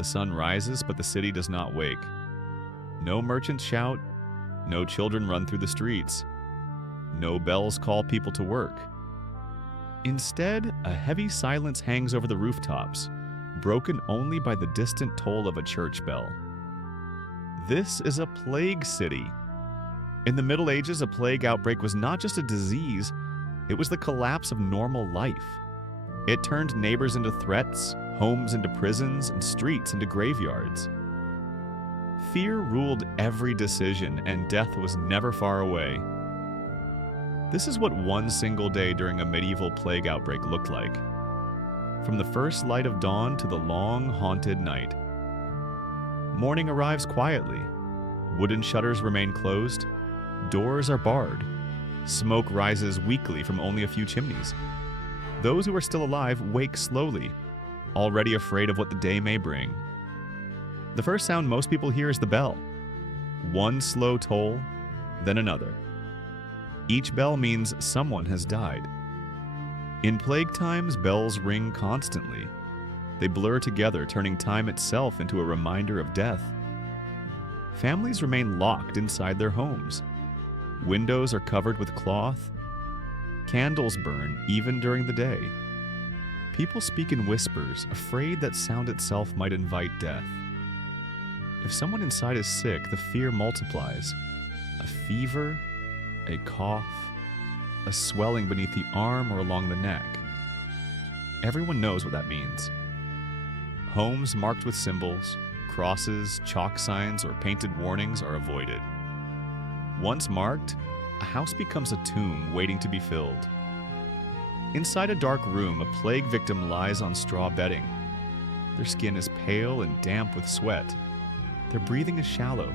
The sun rises, but the city does not wake. No merchants shout, no children run through the streets, no bells call people to work. Instead, a heavy silence hangs over the rooftops, broken only by the distant toll of a church bell. This is a plague city. In the Middle Ages, a plague outbreak was not just a disease, it was the collapse of normal life. It turned neighbors into threats, homes into prisons, and streets into graveyards. Fear ruled every decision, and death was never far away. This is what one single day during a medieval plague outbreak looked like. From the first light of dawn to the long, haunted night. Morning arrives quietly. Wooden shutters remain closed. Doors are barred. Smoke rises weakly from only a few chimneys. Those who are still alive wake slowly, already afraid of what the day may bring. The first sound most people hear is the bell. One slow toll, then another. Each bell means someone has died. In plague times, bells ring constantly. They blur together, turning time itself into a reminder of death. Families remain locked inside their homes. Windows are covered with cloth. Candles burn even during the day. People speak in whispers, afraid that sound itself might invite death. If someone inside is sick, the fear multiplies. A fever, a cough, a swelling beneath the arm or along the neck. Everyone knows what that means. Homes marked with symbols, crosses, chalk signs, or painted warnings are avoided. Once marked, a house becomes a tomb waiting to be filled. Inside a dark room, a plague victim lies on straw bedding. Their skin is pale and damp with sweat. Their breathing is shallow.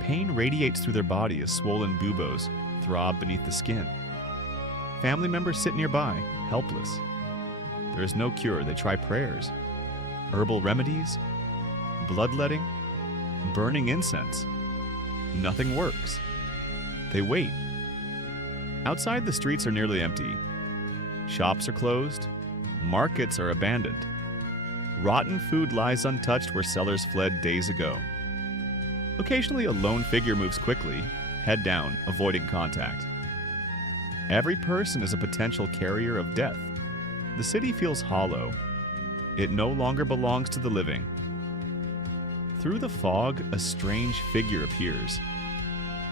Pain radiates through their body as swollen buboes throb beneath the skin. Family members sit nearby, helpless. There is no cure. They try prayers, herbal remedies, bloodletting, burning incense. Nothing works. They wait. Outside, the streets are nearly empty. Shops are closed. Markets are abandoned. Rotten food lies untouched where sellers fled days ago. Occasionally, a lone figure moves quickly, head down, avoiding contact. Every person is a potential carrier of death. The city feels hollow. It no longer belongs to the living. Through the fog, a strange figure appears.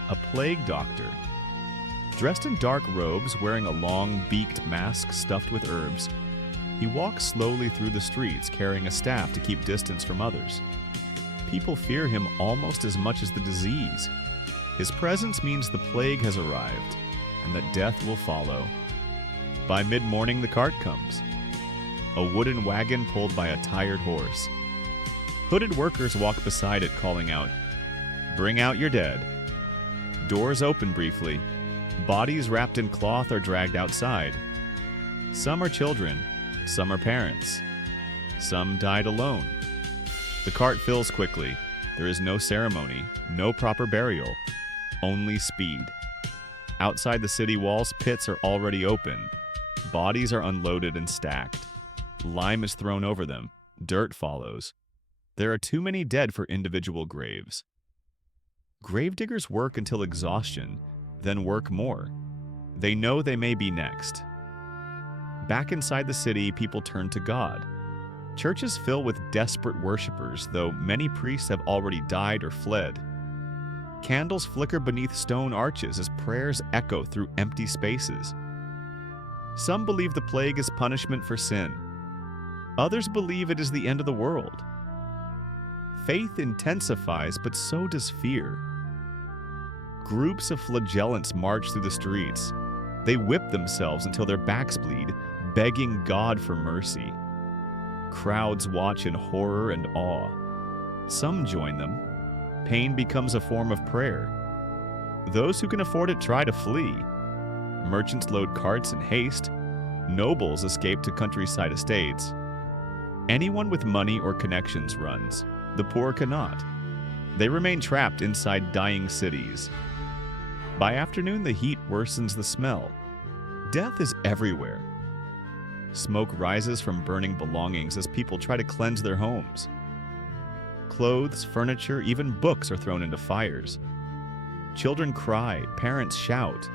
A plague doctor. Dressed in dark robes, wearing a long, beaked mask stuffed with herbs, he walks slowly through the streets, carrying a staff to keep distance from others. People fear him almost as much as the disease. His presence means the plague has arrived, and that death will follow. By mid-morning, the cart comes. A wooden wagon pulled by a tired horse. Hooded workers walk beside it, calling out, "Bring out your dead." Doors open briefly. Bodies wrapped in cloth are dragged outside. Some are children, some are parents. Some died alone. The cart fills quickly. There is no ceremony, no proper burial, only speed. Outside the city walls, pits are already open. Bodies are unloaded and stacked. Lime is thrown over them. Dirt follows. There are too many dead for individual graves. Gravediggers work until exhaustion, then work more. They know they may be next. Back inside the city, people turn to God. Churches fill with desperate worshipers, though many priests have already died or fled. Candles flicker beneath stone arches as prayers echo through empty spaces. Some believe the plague is punishment for sin. Others believe it is the end of the world. Faith intensifies, but so does fear. Groups of flagellants march through the streets. They whip themselves until their backs bleed, begging God for mercy. Crowds watch in horror and awe. Some join them. Pain becomes a form of prayer. Those who can afford it try to flee. Merchants load carts in haste. Nobles escape to countryside estates. Anyone with money or connections runs. The poor cannot. They remain trapped inside dying cities. By afternoon, the heat worsens the smell. Death is everywhere. Smoke rises from burning belongings as people try to cleanse their homes. Clothes, furniture, even books are thrown into fires. Children cry, parents shout.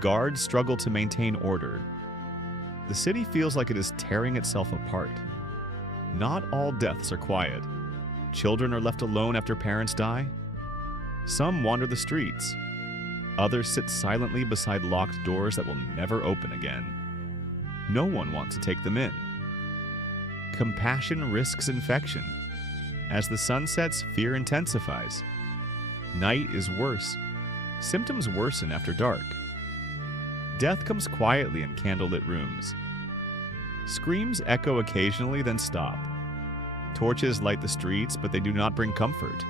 Guards struggle to maintain order. The city feels like it is tearing itself apart. Not all deaths are quiet. Children are left alone after parents die. Some wander the streets. Others sit silently beside locked doors that will never open again. No one wants to take them in. Compassion risks infection. As the sun sets, fear intensifies. Night is worse. Symptoms worsen after dark. Death comes quietly in candlelit rooms. Screams echo occasionally, then stop. Torches light the streets, but they do not bring comfort.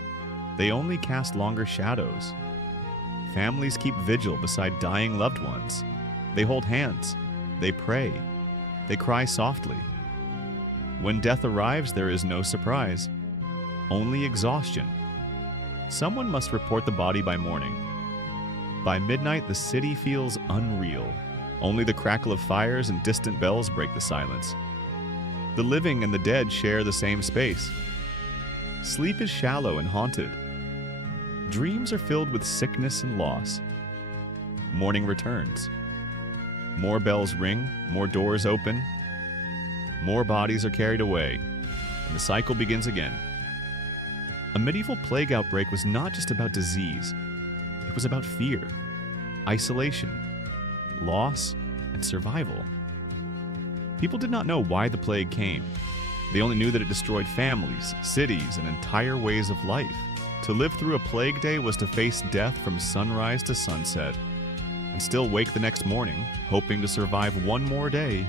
They only cast longer shadows. Families keep vigil beside dying loved ones. They hold hands. They pray. They cry softly. When death arrives, there is no surprise. Only exhaustion. Someone must report the body by morning. By midnight, the city feels unreal. Only the crackle of fires and distant bells break the silence. The living and the dead share the same space. Sleep is shallow and haunted. Dreams are filled with sickness and loss. Morning returns. More bells ring, more doors open, more bodies are carried away, and the cycle begins again. A medieval plague outbreak was not just about disease. It was about fear, isolation, loss, and survival. People did not know why the plague came. They only knew that it destroyed families, cities, and entire ways of life. To live through a plague day was to face death from sunrise to sunset, and still wake the next morning, hoping to survive one more day